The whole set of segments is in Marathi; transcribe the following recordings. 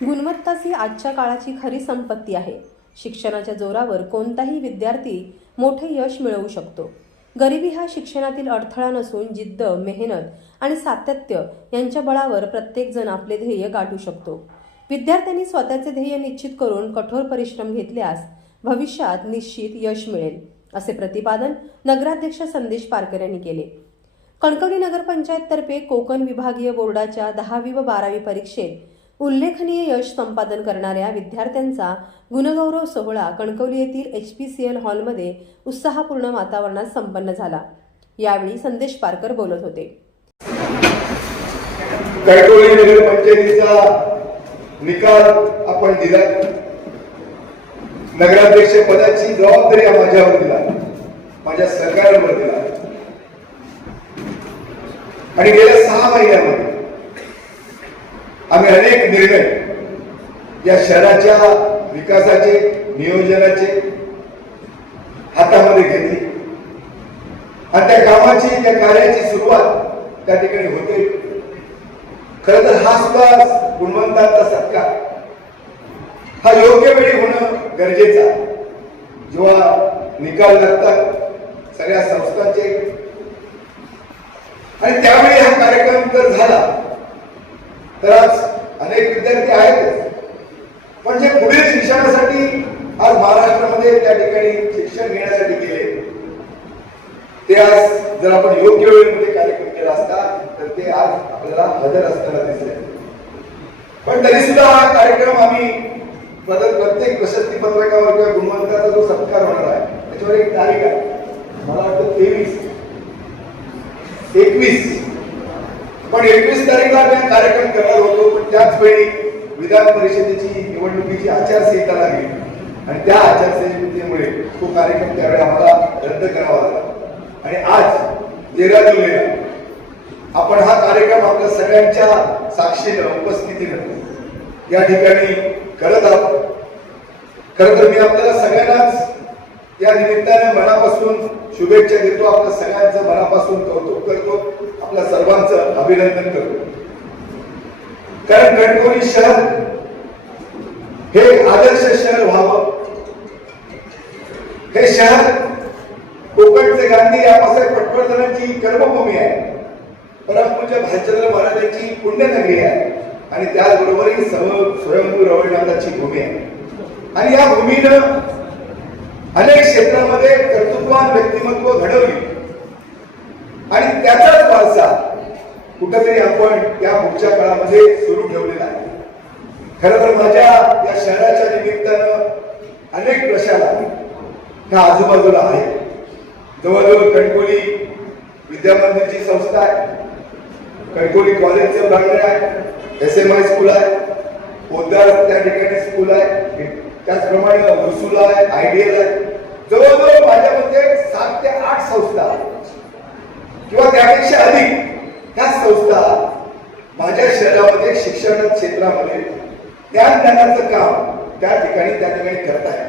गुणवत्ताच ही आजच्या काळाची खरी संपत्ती आहे. शिक्षणाच्या जोरावर कोणताही विद्यार्थी मोठे यश मिळवू शकतो. गरिबी हा शिक्षणातील अडथळा नसून जिद्द, मेहनत आणि सातत्य यांच्या बळावर प्रत्येकजण आपले ध्येय गाठू शकतो. विद्यार्थ्यांनी स्वतःचे ध्येय निश्चित करून कठोर परिश्रम घेतल्यास भविष्यात निश्चित यश मिळेल, असे प्रतिपादन नगराध्यक्ष संदेश पारकर यांनी केले. कणकवली नगरपंचायततर्फे कोकण विभागीय बोर्डाच्या 10वी व 12वी परीक्षेत उल्लेखनीय यश संपादन करणाऱ्या विद्यार्थ्यांचा गुणगौरव सोहळा कणकवली येथील HPCL हॉलमध्ये उत्साहपूर्ण वातावरणात संपन्न झाला. यावेळी संदेश पारकर बोलत होते. कणकवली नगरपंचायतीचा निकाल आपण दिला. नगराध्यक्ष पदाची जबाबदारी माझ्यावर दिला, माझ्या सरकारवर दिला आणि गेल्या 6 महिन्यामध्ये आम्ही अनेक निर्णय या शहराच्या विकासाचे, नियोजनाचे हातामध्ये घेतले आणि त्या कामाची, त्या कार्याची सुरुवात त्या ठिकाणी होते. खरं तर हा सुद्धा गुणवंतांचा सत्कार, हा योग्य वेळी होणं गरजेचं आहे. जेव्हा निकाल लागतात सगळ्या संस्थांचे आणि त्यावेळी हा कार्यक्रम जर झाला तर आज अनेक विद्यार्थी आहेतच, पण जे पुढील शिक्षणासाठी आज महाराष्ट्रामध्ये त्या ठिकाणी शिक्षण घेण्यासाठी गेले ते आज जर आपण योग्य वेळेमध्ये कार्यक्रम केला असता तर ते आज आपल्याला हजर असताना दिसले. पण तरी सुद्धा हा कार्यक्रम आम्ही प्रत्येक प्रशस्ती पत्रकावर किंवा गुणवंताचा जो सत्कार होणार आहे त्याच्यावर एक तारीख आहे, मला वाटतं 23, 21, पण 21 तारीखला आम्ही कार्यक्रम करणार होतो. पण त्याच वेळी विधान परिषदेची निवडणुकीची आचारसंहिता लागली आणि त्या आचारसंहितेमुळे तो कार्यक्रम त्यावेळी आम्हाला रद्द करावा लागला आणि आज 13 जुलैला आपण हा कार्यक्रम आपल्या सगळ्यांच्या साक्षीनं, उपस्थितीनं या ठिकाणी करत आहोत. खरं तर मी आपल्याला सगळ्यांनाच या निमित्ताने मनापासून शुभेच्छा देतो. आपल्या सगळ्यांचं मनापासून कौतुक करतो, आपल्या सर्वांचं अभिनंदन करतो. कारण कणकवली शहर हे आदर्श शहर व्हावं, हे शहर कोकणचे गांधी आबासाहेब पटवर्धनांची कर्मभूमी आहे, परमपूज्य भालचंद्र महाराजांची पुण्यनगरी आहे आणि त्याचबरोबरही स्वयंभू रवळनाथाची भूमी आहे. आणि या भूमीनं अनेक क्षेत्रामध्ये कर्तृत्ववान व्यक्तिमत्व घडवली आणि त्याचाच वारसा कुठेतरी आपण या पुढच्या काळामध्ये सुरू ठेवलेला आहे. खरं तर माझ्या या शहराच्या निमित्तानं अनेक प्रशाला ह्या आजूबाजूला आहे. जवळजवळ कणकवली विद्यामंदिरची संस्था आहे, कणकवली कॉलेजचं प्रांगण आहे, SMI स्कूल आहे, पोद्दार त्या ठिकाणी स्कूल आहे, त्याचप्रमाणे वसुला आहे, IDL आहे. जवळजवळ माझ्यामध्ये 7 ते 8 संस्था किंवा त्यापेक्षा अधिक ह्या संस्था माझ्या शहरामध्ये शिक्षण क्षेत्रामध्ये ज्ञानाचं काम त्या ठिकाणी करत आहे.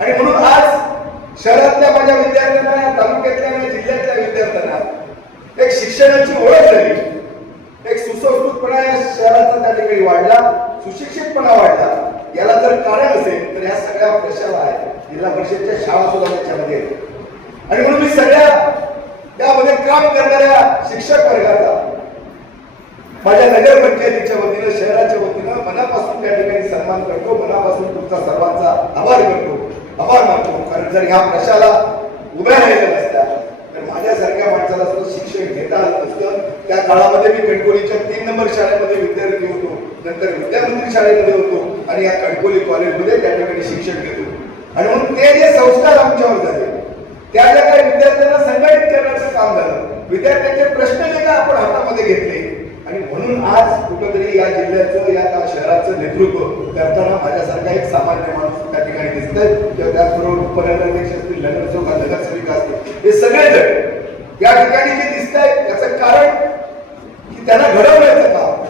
आणि म्हणून आज शहरातल्या माझ्या विद्यार्थ्यांना, तालुक्यातल्या, जिल्ह्यातल्या विद्यार्थ्यांना एक शिक्षणाची ओळख झाली, एक सुसंस्कृतपणा या शहराचा त्या ठिकाणी वाढला, सुशिक्षितपणा वाढला. याला जर कारण असेल तर या सगळ्या प्रशाला आहेत, जिल्हा परिषदच्या शाळा सुद्धा त्याच्यामध्ये आहेत. आणि म्हणून मी सगळ्या त्यामध्ये काम करणाऱ्या शिक्षक वर्गाचा माझ्या नगरपंचायतीच्या वतीनं, शहराच्या वतीनं मनापासून त्या ठिकाणी सन्मान करतो, मनापासून तुमचा सर्वांचा आभार करतो, आभार मानतो. कारण जर ह्या प्रशाला उभ्या राहिल्या नसत्या तर माझ्यासारख्या माणसाला सुद्धा शिक्षण घेता आलं नसतं. त्या काळामध्ये मी कणकवलीच्या 3 नंबर शाळेमध्ये विद्यार्थी होतो, नंतर विद्यामंदिर शाळेमध्ये होतो आणि या कणकवली कॉलेजमध्ये त्या ठिकाणी शिक्षण घेतो. आणि म्हणून ते जे संस्कार आमच्यावर झाले, त्या ज्या काही विद्यार्थ्यांना संघटित करण्याचं काम झालं, विद्यार्थ्यांचे प्रश्न जे काय आपण हातामध्ये घेतले आणि म्हणून आज कुठेतरी या जिल्ह्याचं, या शहराचं नेतृत्व करताना माझ्यासारखा एक सामान्य माणूस त्या ठिकाणी दिसतंय. त्याचबरोबर उपनगराध्यक्ष असतील, नगरसेवक, नगरसेविका असतील, हे सगळेजण या ठिकाणी जे दिसत आहेत त्याचं कारण की त्यांना घडवण्याचं काम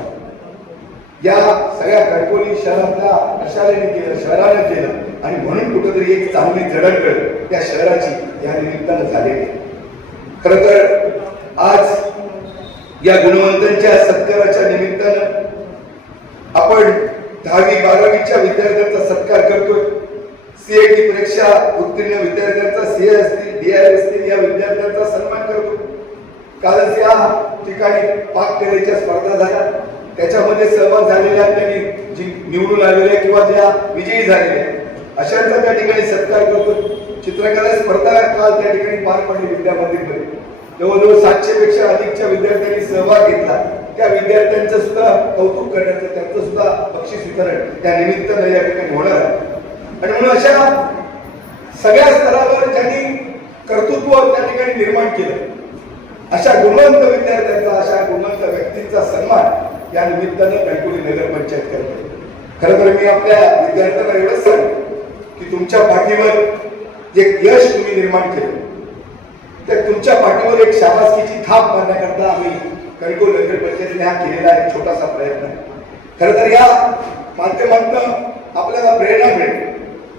या सगळ्या कणकवली शहरातल्या प्रशालेने केलं, शहराने केलं आणि म्हणून कुठेतरी एक चांगली जडणघडण त्या शहराची या निमित्तानं झालेली. खरं तर आज या गुणवंतांच्या सत्काराच्या निमित्तानं आपण 10वी-12वीच्या विद्यार्थ्यांचा सत्कार करतोय. सीएटी परीक्षा उत्तीर्ण विद्यार्थ्यांचा, सीए असतील, डीआय असतील, या विद्यार्थ्यांचा सन्मान करतो. कालच या ठिकाणी पाककलेच्या स्पर्धा झाल्या, त्याच्यामध्ये सहभाग झालेल्या त्यांनी जी निवडून आलेल्या किंवा ज्या विजयी झालेल्या अशांचा त्या ठिकाणी सत्कार करतो. चित्रकला स्पर्धा काल त्या ठिकाणी पार पडली विद्या मंदिरमध्ये. जवळजवळ 700 पेक्षा अधिकच्या विद्यार्थ्यांनी सहभाग घेतला. त्या विद्यार्थ्यांचं सुद्धा कौतुक करण्याचं, त्यांचं सुद्धा बक्षीस वितरण त्या निमित्तानं या ठिकाणी होणार आहे. आणि म्हणून अशा सगळ्या स्तरावर ज्यांनी कर्तृत्व त्या ठिकाणी निर्माण केलं, अशा गुणवंत विद्यार्थ्यांचा, अशा गुणवंत व्यक्तींचा सन्मान या निमित्तानं कणकवली नगर पंचायत करते. खरं तर मी आपल्या विद्यार्थ्यांना एवढंच सांगतो की तुमच्या पाठीवर जे यश तुम्ही निर्माण केलं, तर तुमच्या पाठीवर एक शाबासकीची थाप मारण्याकरता आम्ही कणकवली नगर पंचायतीने हा केलेला एक छोटासा प्रयत्न आहे. खरं तर या माध्यमातून आपल्याला प्रेरणा मिळेल.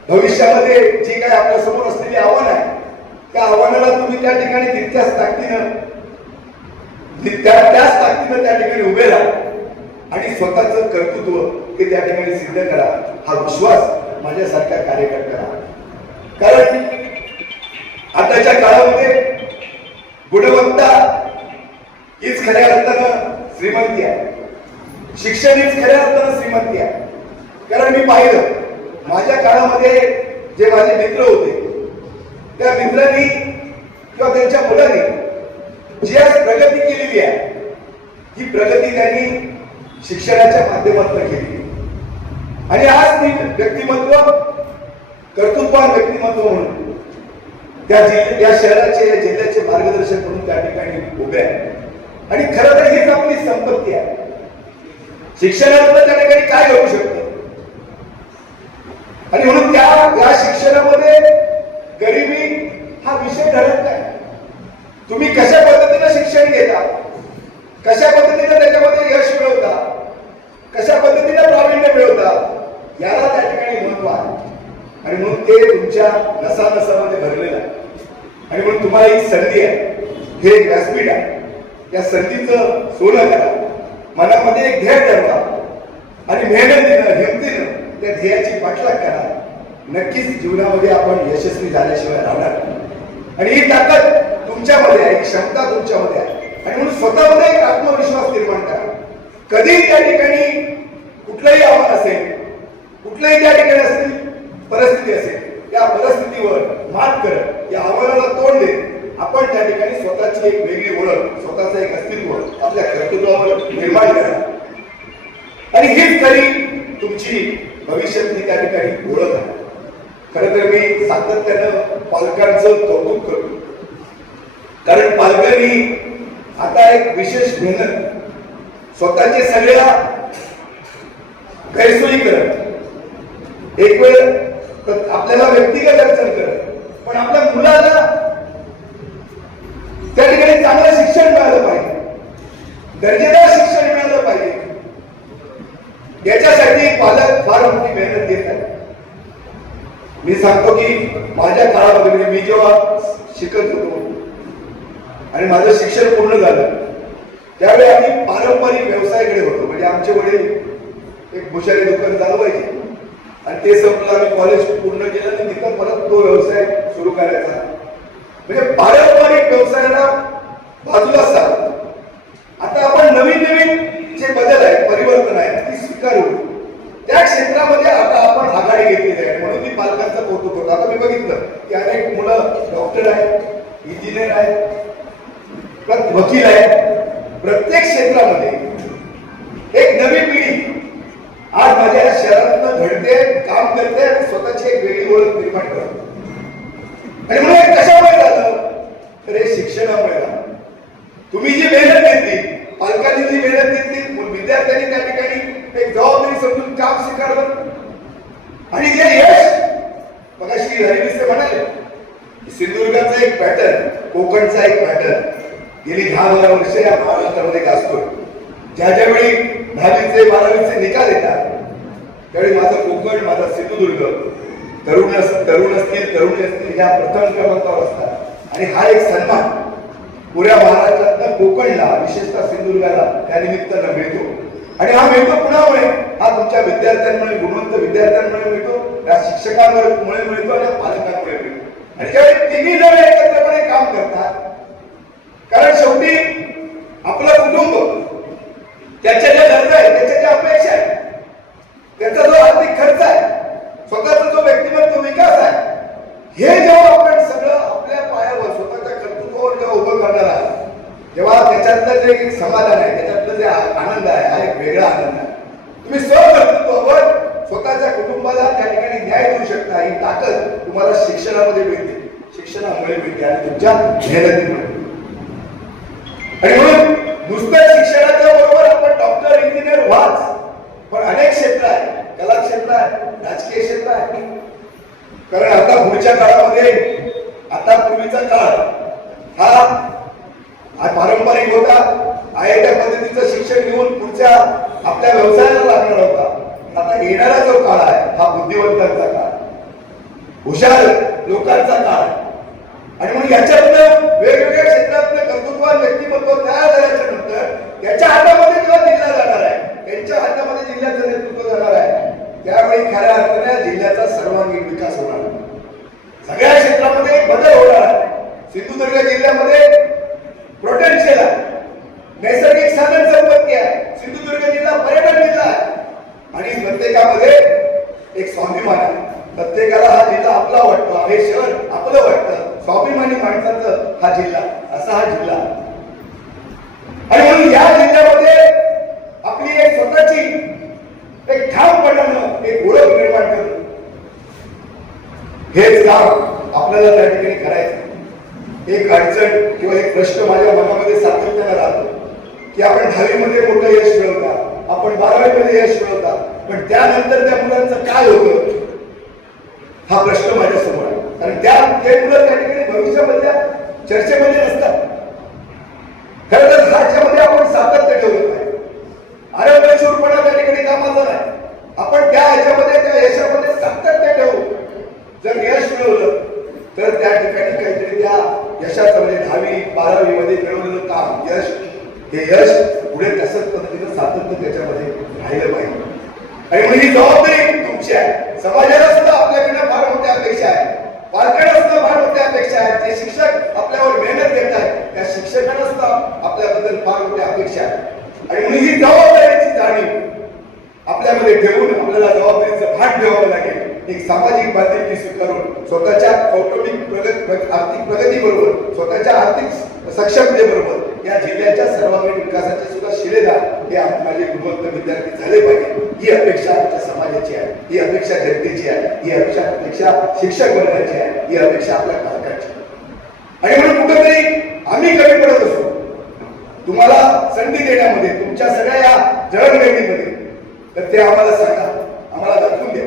भविष्यामध्ये जी काही आपल्या समोर असलेली आव्हान आहे, त्या आव्हानाला तुम्ही त्या ठिकाणी तितक्याच ताकदीनं त्या ठिकाणी उभे राहा आणि स्वतःचं कर्तृत्व ते त्या ठिकाणी सिद्ध करा, हा विश्वास माझ्यासारख्या कार्यकर्त्याला. कारण आताच्या काळामध्ये गुणवत्ता हीच खऱ्या अर्थानं श्रीमंती आहे, शिक्षण हीच खऱ्या अर्थानं श्रीमंती आहे. कारण मी पाहिलं माझ्या काळामध्ये जे माझे मित्र होते, त्या मित्रांनी किंवा त्यांच्या मुलांनी जी आज प्रगती केलेली आहे, ही प्रगती त्यांनी शिक्षणाच्या माध्यमातून केली. आणि आज ती व्यक्तिमत्व, कर्तृत्ववान व्यक्तिमत्व म्हणून त्या शहराचे, या जिल्ह्याचे मार्गदर्शन म्हणून त्या ठिकाणी उभे आहे. आणि खरं तर हीच आपली संपत्ती आहे. शिक्षणातून त्या ठिकाणी काय घडू शकतं, आणि म्हणून त्या शिक्षणामध्ये गरिबी हा विषय ठरत नाही. तुम्ही कशा पद्धतीने शिक्षण घेता, कशा पद्धतीने त्याच्यामध्ये यश मिळवता, कशा पद्धतीने प्रावीण्य मिळवता, याला त्या ठिकाणी महत्व आहे. आणि म्हणून ते तुमच्या नसानसामध्ये भरलेलं आहे. आणि म्हणून तुम्हाला ही संधी आहे, हे एक व्यासपीठ आहे. या संधीचं सोनं करा, मनामध्ये एक ध्येय ठरवा आणि मेहनतीनं, हिमतीनं त्या ध्येयाची पाठलाग करा. नक्कीच जीवनामध्ये आपण यशस्वी झाल्याशिवाय राहणार. आणि ही ताकद तुमच्यामध्ये आहे, ही क्षमता तुमच्यामध्ये आहे. आणि म्हणून स्वतःमध्ये एक आत्मविश्वास निर्माण करा. कधी त्या ठिकाणी कुठलंही आव्हान असेल, कुठलंही त्या ठिकाणी असतील परिस्थिती असेल, त्या परिस्थितीवर मात करत, या आव्हानाला तोंड देत आपण त्या ठिकाणी स्वतःची एक वेगळी ओळख, स्वतःचं एक अस्तित्व आपल्या कर्तृत्वावर निर्माण करा. आणि हीच खरी तुमची भविष्यातली त्या ठिकाणी ओळख आहे. खरं तर मी सातत्यानं पालकांचं कौतुक करतो. कारण पालकांनी आता एक विशेष मेहनत, स्वतःचे सगळ्या गैरसोयी करत, एक वेळ आपल्याला व्यक्तिगत अडचण करत, पण आपल्या मुलाला त्या ठिकाणी चांगलं शिक्षण मिळालं पाहिजे, दर्जेदार शिक्षण मिळालं पाहिजे, याच्यासाठी पालक फार मोठी मेहनत घेत आहेत. मी सांगतो की माझ्या काळामध्ये, म्हणजे मी जेव्हा शिकत होतो आणि माझं शिक्षण पूर्ण झालं, त्यावेळी आम्ही पारंपरिक व्यवसायाकडे होतो. म्हणजे आमचे वडील एक भुशारी दुकान चालवायचे आणि ते संपलं, आम्ही कॉलेज पूर्ण केलं आणि तिथं परत तो व्यवसाय सुरू करायचा. म्हणजे पारंपरिक व्यवसायाला बाजूला साधलं. आता आपण नवीन नवीन जे बदल आहेत, परिवर्तन आहे, ती स्वीकारून त्या क्षेत्रामध्ये आता आपण आघाडी घेतलेली आहे. म्हणून मी पालकांचं कौतुक होतं. आता मी बघितलं की अनेक मुलं डॉक्टर आहेत, इंजिनियर आहेत, वकील आहेत. प्रत्येक क्षेत्रामध्ये एक नवी पिढी आज माझ्या शहरातून घडते, काम करते आणि स्वतःची एक वेगळी ओळख निर्माण करते. आणि म्हणून हे कशामुळे झालं, तर हे शिक्षणामुळे झालं. तुम्ही जी मेहनत घेतली, पालकांनी जी मेहनत घेतली, विद्यार्थ्यांनी त्या ठिकाणी एक जबाबदारी समजून काम स्वीकारलं आणि जे यश, बघा श्री हरिविसे म्हणाले, सिंधुदुर्गाचा एक पॅटर्न, कोकणचा एक पॅटर्न गेली 10-12 वर्ष या महाराष्ट्रामध्ये गाजतोय. ज्यावेळी 10वीचे 12वीचे निकाल येतात, त्यावेळी माझं कोकण, माझा सिंधुदुर्ग, तरुण असतील, तरुणी असतील, ह्या प्रथम क्रमांकावर असतात. आणि हा एक सन्मान पुऱ्या महाराष्ट्रातल्या कोकणला, विशेषतः सिंधुदुर्गाला त्या निमित्तानं मिळतो. आणि हा मिळतो कुणामुळे? हा तुमच्या विद्यार्थ्यांमुळे, गुणवंत विद्यार्थ्यांमुळे मिळतो, त्या शिक्षकांमुळे मिळतो आणि पालकांमुळे मिळतो. आणि ज्यावेळी तिन्ही जण एकत्रपणे काम करतात, कारण शेवटी आपलं कुटुंब, त्याच्या ज्या गरजा आहेत, त्याच्या ज्या अपेक्षा आहेत, त्याचा जो आर्थिक खर्च आहे, स्वतःचा जो व्यक्तिमत्व विकास आहे, हे जेव्हा आपण सगळं आपल्या पायावर स्वतःच्या कर्तृत्वावर जेव्हा उभं करणार आहात, तेव्हा त्याच्यातलं जे एक समाधान आहे, त्याच्यातलं जे आनंद आहे, हा एक वेगळा आनंद आहे. तुम्ही स्वकर्तृत्वावर स्वतःच्या कुटुंबाला त्या ठिकाणी न्याय देऊ शकता, ही ताकद तुम्हाला शिक्षणामध्ये मिळते, शिक्षणामुळे मिळते आणि तुमच्या मेहनतीमुळे. आणि म्हणून नुसतं शिक्षणाच्या बरोबर आपण डॉक्टर, इंजिनियर व्हाच, पण अनेक क्षेत्र आहे, कला क्षेत्र आहे, राजकीय क्षेत्र आहे. कारण आता पुढच्या काळामध्ये, आता पूर्वीचा काळ हा पारंपरिक होता, आहे त्या पद्धतीचं शिक्षण घेऊन पुढच्या आपल्या व्यवसायाला लागणार होता. आता येणारा जो काळ आहे हा बुद्धिवंतांचा काळ, हुशार लोकांचा काळ. आणि म्हणून याच्यातनं वेगवेगळ्या क्षेत्रातलं कर्तृत्वान व्यक्तिमत्व तयार झाल्याच्या नंतर त्याच्या हातामध्ये जेव्हा जिल्हा जाणार आहे, त्यांच्या हातामध्ये जिल्ह्याचं नेतृत्व जाणार आहे, त्यावेळी खऱ्या अर्थाने जिल्ह्याचा सर्वांगीण विकास होणार, सगळ्या क्षेत्रामध्ये बदल होणार आहे. सिंधुदुर्ग जिल्ह्यामध्ये पोटेन्शियल आहे, नैसर्गिक साधन संपत्ती आहे, सिंधुदुर्ग जिल्हा पर्यटन जिल्हा आहे आणि प्रत्येकामध्ये एक स्वाभिमान आहे. प्रत्येकाला हा जिल्हा आपला वाटतो, हे शहर आपलं वाटतं, स्वाभिमानी माणसाचं हा जिल्हा, असा हा जिल्हा. आणि म्हणून या जिल्ह्यामध्ये आपली एक स्वतःची एक ठामपणानं एक ओळख निर्माण करणं, हेच काम आपल्याला त्या ठिकाणी करायचं. एक अडचण किंवा एक प्रश्न माझ्या मनामध्ये सातत्यानं राहतो की आपण 10वी मध्ये मोठं यश मिळवता, आपण 12वी मध्ये यश मिळवता, पण त्यानंतर त्या मुलांचं काय होतं हा प्रश्न माझ्या समोर आहे. कारण ते मुलं त्या ठिकाणी भविष्यामधल्या चर्चेमध्ये नसतात. खरं तर राज्यामध्ये आपण सातत्य ठेवलं पाहिजे. आरंभशूरपणा त्या ठिकाणी कामाचा नाही. आपण त्या ह्याच्यामध्ये, त्या यशामध्ये सातत्य ठेवू. जर यश मिळवलं तर त्या ठिकाणी काहीतरी त्या यशाचं म्हणजे 10वी 12वी मध्ये मिळवलेलं काम, यश, हे यश पुढे तसंच पद्धतीनं सातत्य त्याच्यामध्ये राहिलं पाहिजे. आणि म्हणून ही जबाबदारी तुमची आहे. समाजाला सुद्धा आपल्याकडनं फार मोठ्या अपेक्षा आहे, पालकांना सुद्धा फार मोठ्या अपेक्षा आहेत. जे शिक्षक आपल्यावर मेहनत घेत आहेत त्या शिक्षकांना सुद्धा आपल्याबद्दल फार मोठ्या अपेक्षा आहेत. आणि म्हणून ही जबाबदारीची जाणीव आपल्यामध्ये ठेवून आपल्याला जबाबदारीचं भान ठेवावं लागेल. एक सामाजिक बांधिलकी स्वीकारून स्वतःच्या कौटुंबिक आर्थिक प्रगतीबरोबर, स्वतःच्या आर्थिक सक्षमतेबरोबर या जिल्ह्याच्या सर्वांगीण विकासाचे सुद्धा शिलेदार हे माझे गुणवंत विद्यार्थी झाले पाहिजे. ही अपेक्षा आमच्या समाजाची आहे, ही अपेक्षा जनतेची आहे, ही अपेक्षा शिक्षक वर्गाची आहे, ही अपेक्षा आपल्या पालकांची. आणि म्हणून कुठेतरी आम्ही कमी पडत असतो तुम्हाला संधी देण्यामध्ये, तुमच्या सगळ्या या जडणघडणीमध्ये, तर ते आम्हाला सांगा, आम्हाला दाखवून द्या.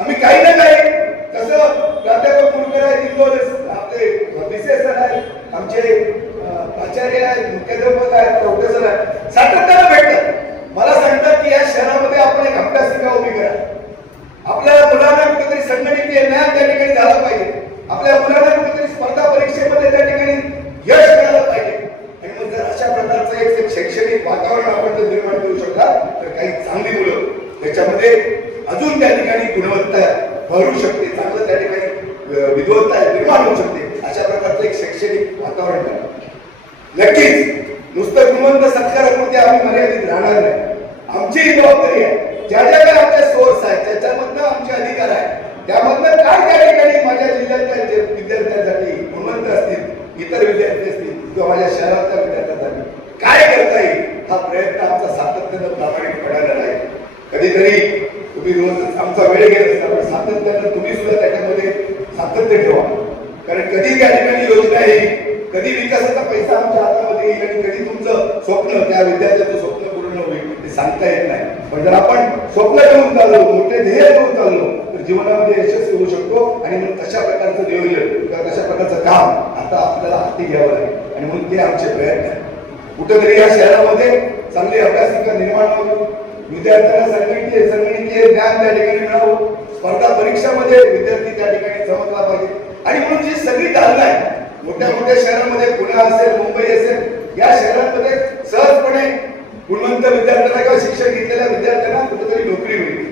आम्ही काही ना काही, कसं प्राध्यापक कुलकर्णी आहेत, आपले विशेष आहेत, आमचे प्राचार्य आहेत, मुख्याध्यापक आहेत, प्रोफेसर आहेत, सातत्यानं भेटतात. मला सांगतात की या शहरामध्ये आपण एक अभ्यासिका उभी करा. आपल्या मुलांना कुठेतरी संगणकीय ज्ञान त्या ठिकाणी झालं पाहिजे, आपल्या मुलांना कुठेतरी स्पर्धा परीक्षेमध्ये त्या ठिकाणी यश मिळालं पाहिजे. आणि मग जर अशा प्रकारचं एक शैक्षणिक वातावरण आपण जर निर्माण करू शकता तर काही चांगली मुलं त्याच्यामध्ये अजून त्या ठिकाणी गुणवत्ता भरू शकते, चांगलं त्या ठिकाणी विद्वत्ता निर्माण होऊ शकते. अशा प्रकारचं एक शैक्षणिक वातावरण करा. नक्कीच नुसतं गुणवंत सत्कारापुरते आम्ही मर्यादित राहणार नाही. आमची ही जबाबदारी आहे, ज्या ज्या काही आमचे सोर्स आहेत त्याच्यामधनं आमचे अधिकार आहे, त्यामधनं काय त्या ठिकाणी माझ्या जिल्ह्यातल्या विद्यार्थ्यांसाठी, गुणवंत असतील, इतर विद्यार्थी असतील किंवा माझ्या शहरातल्या विद्यार्थ्यांसाठी काय करता येईल हा प्रयत्न आमचा सातत्यानं प्रामाणिकपणाने राहील. कधीतरी तुम्ही रोज आमचा वेळ घेत असता, पण सातत्यानं तुम्ही सुद्धा त्याच्यामध्ये सातत्य ठेवा. कारण कधी त्या ठिकाणी योजना येईल, कधी विकासाचा पैसा आमच्या हातामध्ये येईल आणि कधी तुमचं स्वप्न, त्या विद्यार्थ्याचं स्वप्न पूर्ण होईल ते सांगता येत नाही. पण जर आपण स्वप्न घेऊन चाललो, मोठे ध्येय घेऊन चाललो तर जीवनामध्ये यशस्वी होऊ शकतो. आणि म्हणून तशा प्रकारचं नियोजन किंवा तशा प्रकारचं काम आता आपल्याला हाती घ्यावं लागेल. आणि म्हणून ते आमचे प्रयत्न आहे. कुठेतरी या शहरामध्ये चांगली अभ्यासिका निर्माण होईल, विद्यार्थ्यांना संगणकीय ज्ञान त्या ठिकाणी मिळावं, स्पर्धा परीक्षामध्ये विद्यार्थी त्या ठिकाणी चमकला पाहिजे. आणि म्हणून जी सगळी दालनं आहे मोठ्या मोठ्या शहरांमध्ये, पुणे असेल, मुंबई असेल, या शहरांमध्ये सहजपणे गुणवंत विद्यार्थ्यांना किंवा शिक्षण घेतलेल्या विद्यार्थ्यांना कुठेतरी नोकरी मिळते,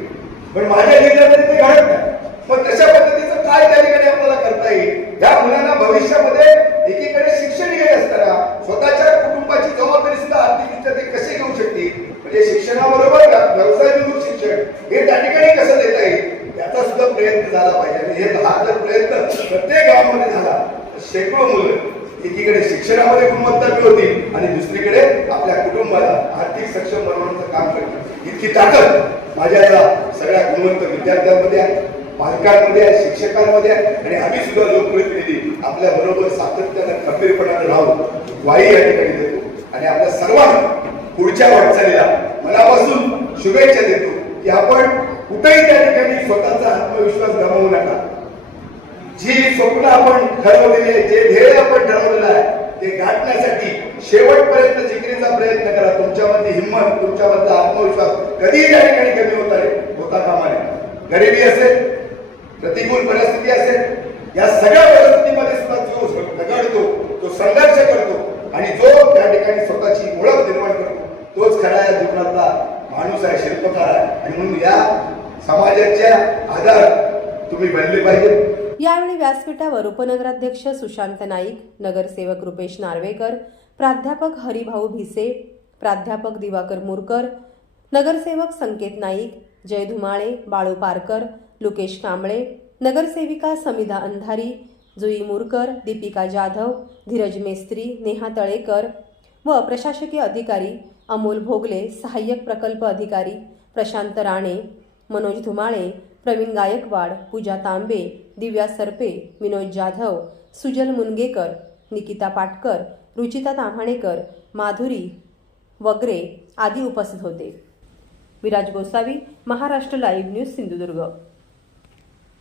पण माझ्या जिल्ह्यामध्ये ते घडत नाही. मग तशा पद्धतीचं काय त्या ठिकाणी आपल्याला करता येईल? या मुलांना भविष्यामध्ये एकीकडे शिक्षण घेत असताना स्वतःच्या कुटुंबाची जबाबदारी सुद्धा आर्थिकदृष्ट्या ते कसे घेऊ शकतील, म्हणजे शिक्षणाबरोबर व्यवसायाभिमुख शिक्षण हे त्या ठिकाणी कसं देता येईल याचा सुद्धा प्रयत्न झाला पाहिजे. आणि हे हा जर प्रयत्न प्रत्येक गावामध्ये झाला तर शेकडो मुलं एकीकडे शिक्षणामध्ये गुणवत्ता मिळवतील आणि दुसरीकडे आपल्या कुटुंबाला आर्थिक सक्षम बनवण्याचं काम करतील. इतकी ताकद माझ्या या सगळ्या गुणवंत विद्यार्थ्यांमध्ये आहे, पालकांमध्ये आहे, शिक्षकांमध्ये आहे. आणि आम्ही सुद्धा लोकप्रतिनिधी आपल्या बरोबर सातत्याने खंबीरपणाने राहून ग्वाही या ठिकाणी देतो आणि आपल्या सर्वांना पुढच्या वाटचालीला मनापासून शुभेच्छा देतो की आपण कुठेही त्या ठिकाणी स्वतःचा आत्मविश्वास गमावू नका. जी स्वप्न आपण ठरवलेली आहे, जे ध्येय आपण ठरवलेलं आहे ते गाठण्यासाठी शेवटपर्यंत जिकरीचा प्रयत्न करा. तुमच्यामध्ये हिंमत, तुमच्यामध्ये आत्मविश्वास कधीही त्या ठिकाणी कमी होता कामा नये. गरिबी असेल, प्रतिकूल परिस्थिती असेल, या सगळ्या परिस्थितीमध्ये सुद्धा जो झगडतो, तो संघर्ष करतो आणि जो त्या ठिकाणी स्वतःची ओळख निर्माण करतो तोच खरा या जीवनातला माणूस आहे, शिल्पकार आहे. आणि म्हणून या समाजाच्या आधार तुम्ही बनले पाहिजे. यावेळी व्यासपीठावर उपनगराध्यक्ष सुशांत नाईक, नगरसेवक रुपेश नार्वेकर, प्राध्यापक हरिभाऊ भिसे, प्राध्यापक दिवाकर मुरकर, नगरसेवक संकेत नाईक, जय धुमाळे, बाळू पारकर, लुकेश कांबळे, नगरसेविका समिधा अंधारी, जुई मुरकर, दीपिका जाधव, धीरज मेस्त्री, नेहा तळेकर व प्रशासकीय अधिकारी अमोल भोगले, सहाय्यक प्रकल्प अधिकारी प्रशांत राणे, मनोज धुमाळे, प्रवीण गायकवाड, पूजा तांबे, दिव्या सरपे, विनोद जाधव, सुजल मुनगेकर, निकिता पाटकर, रुचिता ताम्हाणेकर, माधुरी वगैरे आदी उपस्थित होते. Viraj Gosavi, Maharashtra live news, Sindhudurg.